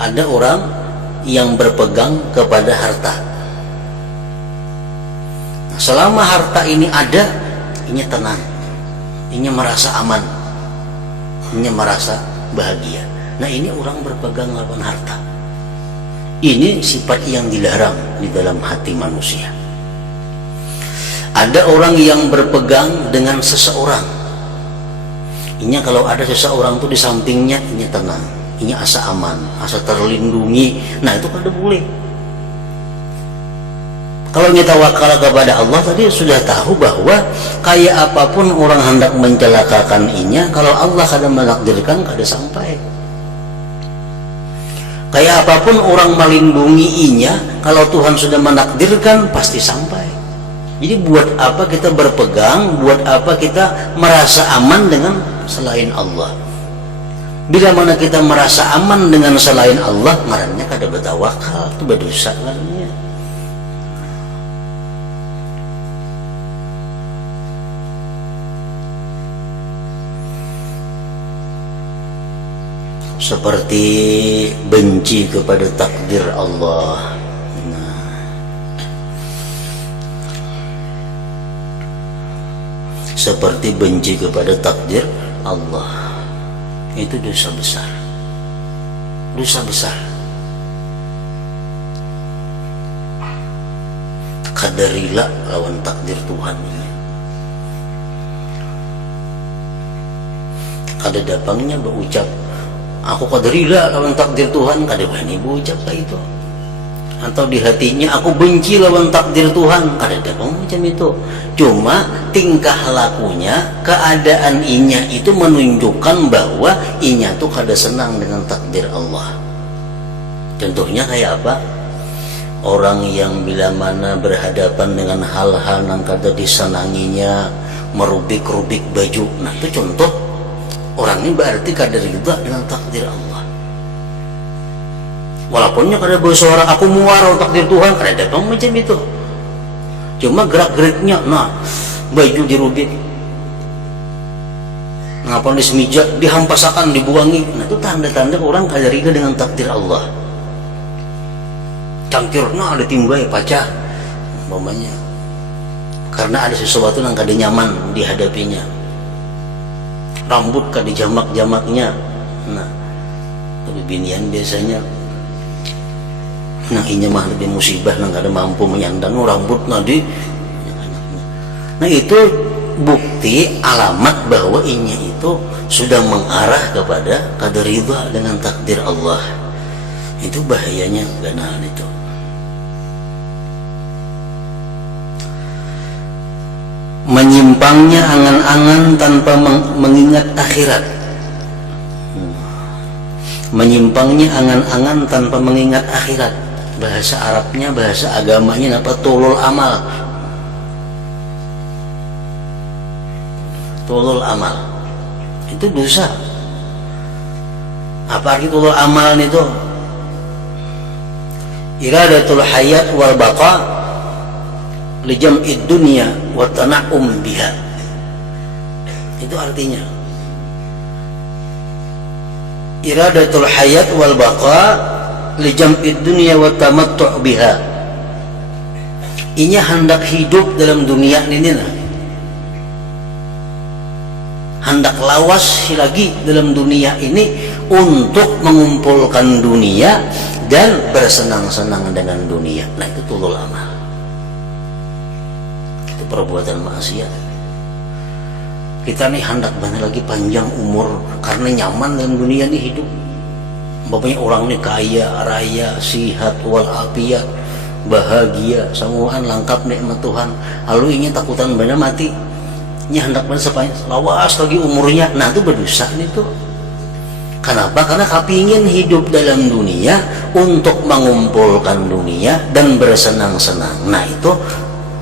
ada orang yang berpegang kepada harta. Nah, selama harta ini ada, ini tenang, ini merasa aman, ini merasa bahagia. Nah, ini orang berpegang lawan harta. Ini sifat yang dilarang di dalam hati manusia. Ada orang yang berpegang dengan seseorang. Ini kalau ada seseorang tuh di sampingnya, ini tenang, ini asa aman, asa terlindungi. Nah, itu kada boleh. Kalau kita wakal kepada Allah tadi sudah tahu bahwa kayak apapun orang hendak mencelakakan inya, kalau Allah kada menakdirkan kada sampai. Kayak apapun orang melindungi inya, kalau Tuhan sudah menakdirkan pasti sampai. Jadi buat apa kita berpegang, buat apa kita merasa aman dengan selain Allah? Bila mana kita merasa aman dengan selain Allah, ngarannya kada bertawakal, itu berdosa ngarannya. Seperti benci kepada takdir Allah. Seperti benci kepada takdir Allah, itu dosa besar. Dosa besar. Kadarilah lawan takdir Tuhan ini. Kada dapangnya berucap, aku kadarilah lawan takdir Tuhan, kada wani berucap kayak itu. Atau di hatinya aku benci lawan takdir Tuhan, kada dapang macam itu. Cuma tingkah lakunya, keadaan inya itu menunjukkan bahwa inya tuh kada senang dengan takdir Allah. Contohnya kayak apa? Orang yang bila mana berhadapan dengan hal-hal yang kada disenanginya, merubik-rubik baju, nah itu contoh orang ini berarti kada ridha dengan takdir Allah. Walaupunnya kada bersuara aku muar takdir Tuhan, kada dapang macam itu. Cuma gerak-geriknya, nah baju dirubik, ngapa di semeja dihampasakan, dibuangi, nah itu tanda-tanda orang kada ridha dengan takdir Allah. Cangkirna ada timbai pacah umpamanya, karena ada sesuatu yang kada nyaman dihadapinya. Rambut kada jamak-jamaknya, nah tapi binian biasanya nah inya mah lebih musibah nang kada mampu menyandang rambut nadi. Nah itu bukti alamat bahwa inya itu sudah mengarah kepada kada ridha dengan takdir Allah. Itu bahayanya ganaan itu. Menyimpangnya angan-angan tanpa mengingat akhirat. Menyimpangnya angan-angan tanpa mengingat akhirat. Bahasa Arabnya, bahasa agamanya apa? Tulul amal. Tulul amal itu dosa. Apa arti tulul amal itu? Iradatul hayat wal baqa li jam'id dunya wa tana'um biha. Itu artinya. Iradatul hayat wal baqa li jam'id dunya wa tamattu' biha. Inya hendak hidup dalam dunia ini nah. Hendak lawas lagi dalam dunia ini untuk mengumpulkan dunia dan bersenang-senang dengan dunia. Nah itu tulul amal. Itu perbuatan maksiat. Kita nih hendak banyak lagi panjang umur karena nyaman dalam dunia ini hidup. Bapaknya orang nih kaya, raya, sihat, walafiat, bahagia, semuaan lengkap nikmat Tuhan. Lalu ini takutan benar mati. Ini hendak benar sepanjang lawas lagi umurnya. Nah itu berdosa itu. Kenapa? Karena kepingin hidup dalam dunia untuk mengumpulkan dunia dan bersenang-senang. Nah itu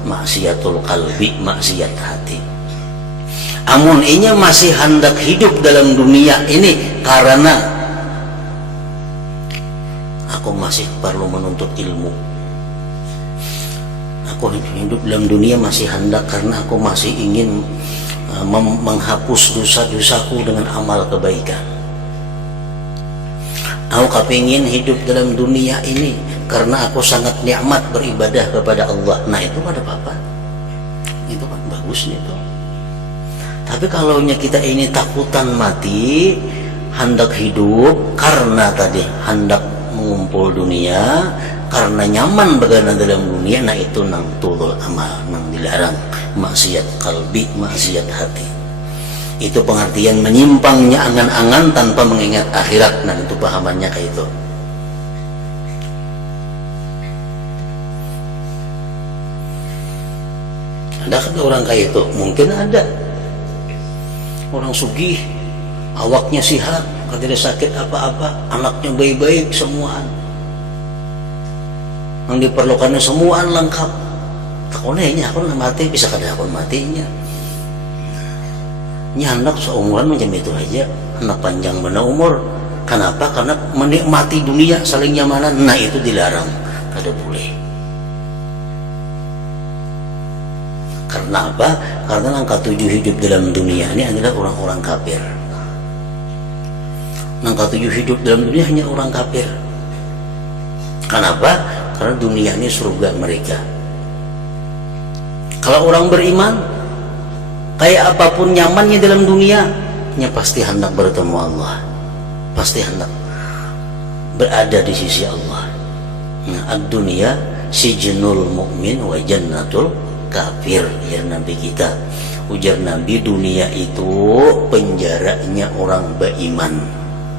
maksiatul qalbi, maksiat hati. Amun inya masih hendak hidup dalam dunia ini karena aku masih perlu menuntut ilmu, aku hidup dalam dunia masih hendak karena aku masih ingin menghapus dosa-dosaku dengan amal kebaikan. Aku kepingin hidup dalam dunia ini karena aku sangat nikmat beribadah kepada Allah. Nah itu ada apa-apa, itu kan bagus nih itu. Tapi kalau kita ini takutan mati, hendak hidup karena tadi hendak mengumpul dunia, karena nyaman berada dalam dunia, nah itu nang tulul amal, nang dilarang, maksiat kalbi, maksiat hati. Itu pengertian menyimpangnya angan-angan tanpa mengingat akhirat. Nah itu pahamannya kayak itu. Ada kan orang kayak itu? Mungkin ada. Orang sugih, awaknya sehat, tidak sakit apa-apa, anaknya baik-baik semuaan, yang diperlukannya semuaan lengkap. Takonnya aku mati bisa kada aku matinya. Ini anak seumuran macam itu aja, anak panjang benar umur. Kenapa? Karena menikmati dunia saling nyamanan. Nah itu dilarang, kada boleh. Karena apa? Karena angka 7 hidup dalam dunia ini adalah orang-orang kafir. Angka 7 hidup dalam dunia hanya orang kafir. Kenapa? Karena dunia ini surga mereka. Kalau orang beriman, kayak apapun nyamannya dalam dunia, pasti hendak bertemu Allah, pasti hendak berada di sisi Allah. Nah, ad-dunya sijnul mu'min wa jannatul kafir, ya Nabi kita. Ujar Nabi, dunia itu penjaranya orang beriman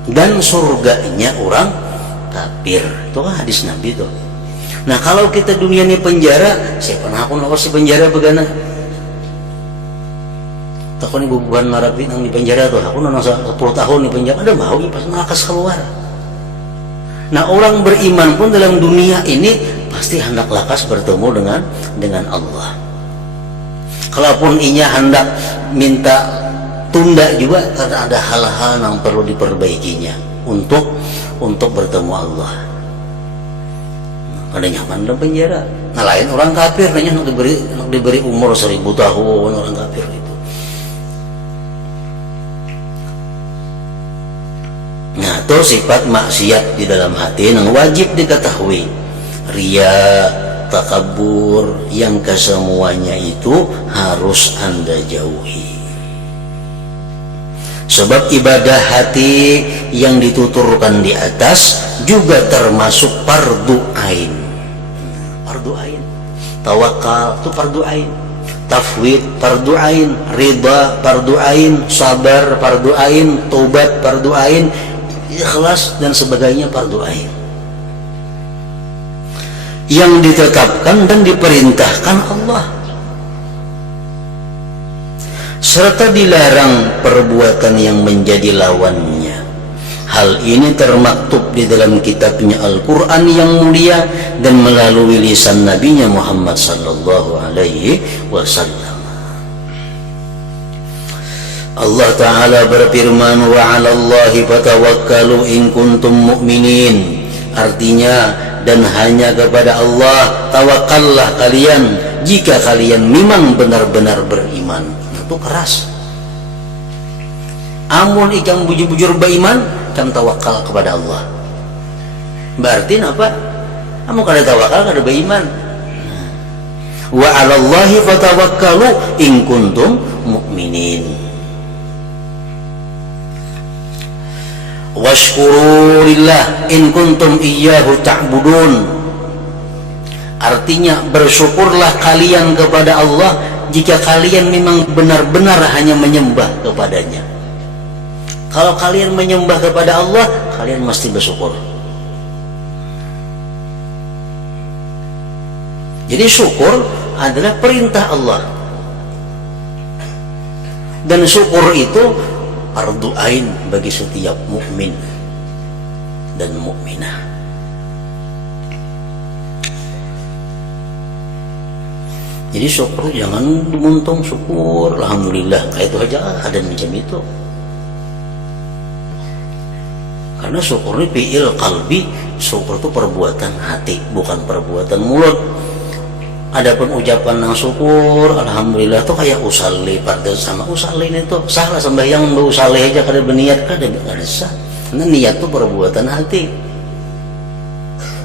dan surganya orang kafir. Itu kan hadis Nabi tuh. Nah kalau kita dunia ini penjara, siapa nak aku lawas di penjara begana? Takut ibu bukan marapi nang di penjara tuh. Aku nang 10 tahun di penjara, ada mau pas ngalakas keluar. Nah orang beriman pun dalam dunia ini pasti hendak lakas bertemu dengan Allah. Kalaupun inya hendak minta tunda juga karena ada hal-hal yang perlu diperbaikinya untuk bertemu Allah. Ada nyaman dalam penjara. Nah lain orang kafir, nanya nak diberi umur 1000 tahun orang kafir itu. Nah itu sifat maksiat di dalam hati yang wajib diketahui. Ria, takabur, yang kesemuanya itu harus Anda jauhi. Sebab ibadah hati yang dituturkan di atas juga termasuk fardu ain. Fardu ain. Tawakal itu fardu ain. Tafwid fardu ain, ridha fardu ain, sabar fardu ain, taubat fardu ain, ikhlas dan sebagainya fardu ain. Yang ditetapkan dan diperintahkan Allah, serta dilarang perbuatan yang menjadi lawannya. Hal ini termaktub di dalam kitabnya Al-Quran yang mulia dan melalui lisan Nabinya Muhammad sallallahu alaihi wasallam. Allah Ta'ala berfirman, wa 'ala Allahi fatawakkalu in kuntum mu'minin. Artinya, dan hanya kepada Allah tawakallah kalian jika kalian memang benar-benar beriman. Itu keras. Amun ikang bujur-bujur beriman, kan tawakal kepada Allah. Berarti apa? Amun kada tawakal kada beriman. Wa 'ala Allahi fatawakkalu in kuntum mu'minin. Washkuru lillah in kuntum iyyahu ta'budun. Artinya bersyukurlah kalian kepada Allah jika kalian memang benar-benar hanya menyembah kepadanya. Kalau kalian menyembah kepada Allah, kalian mesti bersyukur. Jadi syukur adalah perintah Allah, dan syukur itu fardu ain bagi setiap mukmin dan mukminah. Jadi syukur jangan muntung syukur, alhamdulillah kayak itu aja, ada macam itu. Karena syukur ini fi'il qalbi, syukur itu perbuatan hati, bukan perbuatan mulut. Adapun ucapan nang syukur, alhamdulillah itu kayak usalli, pada sama usalli itu salah sembahyang mbak usalli aja kada berniat kada sah. Nah, niat itu perbuatan hati.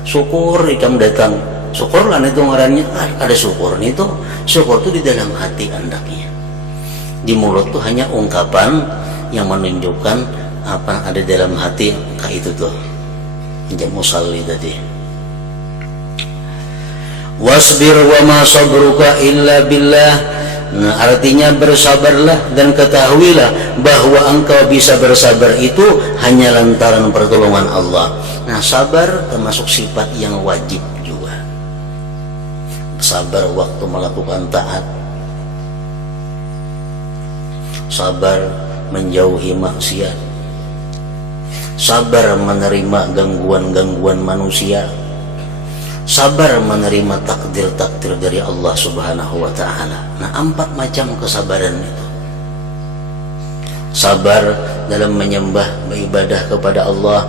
Syukur ikam datang, syukur lah itu ngarannya, ada syukur itu. Syukur itu di dalam hati andaknya. Di mulut tuh hanya ungkapan yang menunjukkan apa ada dalam hati, kayak itu tuh jam musalli tadi. Wasbir wa ma sabruka illa billah. Nah, artinya bersabarlah dan ketahuilah bahwa engkau bisa bersabar itu hanya lantaran pertolongan Allah. Nah, sabar termasuk sifat yang wajib juga. Sabar waktu melakukan taat, sabar menjauhi maksiat, sabar menerima gangguan-gangguan manusia, sabar menerima takdir-takdir dari Allah Subhanahu wa ta'ala. Nah, 4 macam kesabaran itu. Sabar dalam menyembah, beribadah kepada Allah,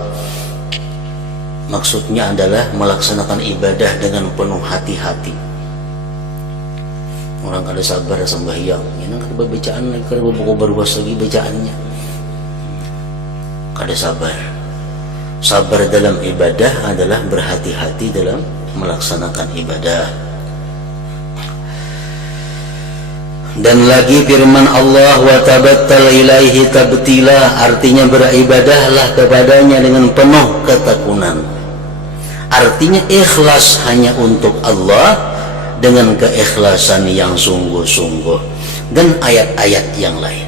maksudnya adalah melaksanakan ibadah dengan penuh hati-hati. Orang kada sabar sembahyang, ini kada bacaan lagi, kada buku berwas lagi bacaannya, kada sabar. Sabar dalam ibadah adalah berhati-hati dalam melaksanakan ibadah. Dan lagi firman Allah, wa tabattal ilaihi tabtila, artinya beribadahlah kepadanya dengan penuh ketekunan. Artinya ikhlas hanya untuk Allah dengan keikhlasan yang sungguh-sungguh. Dan ayat-ayat yang lain.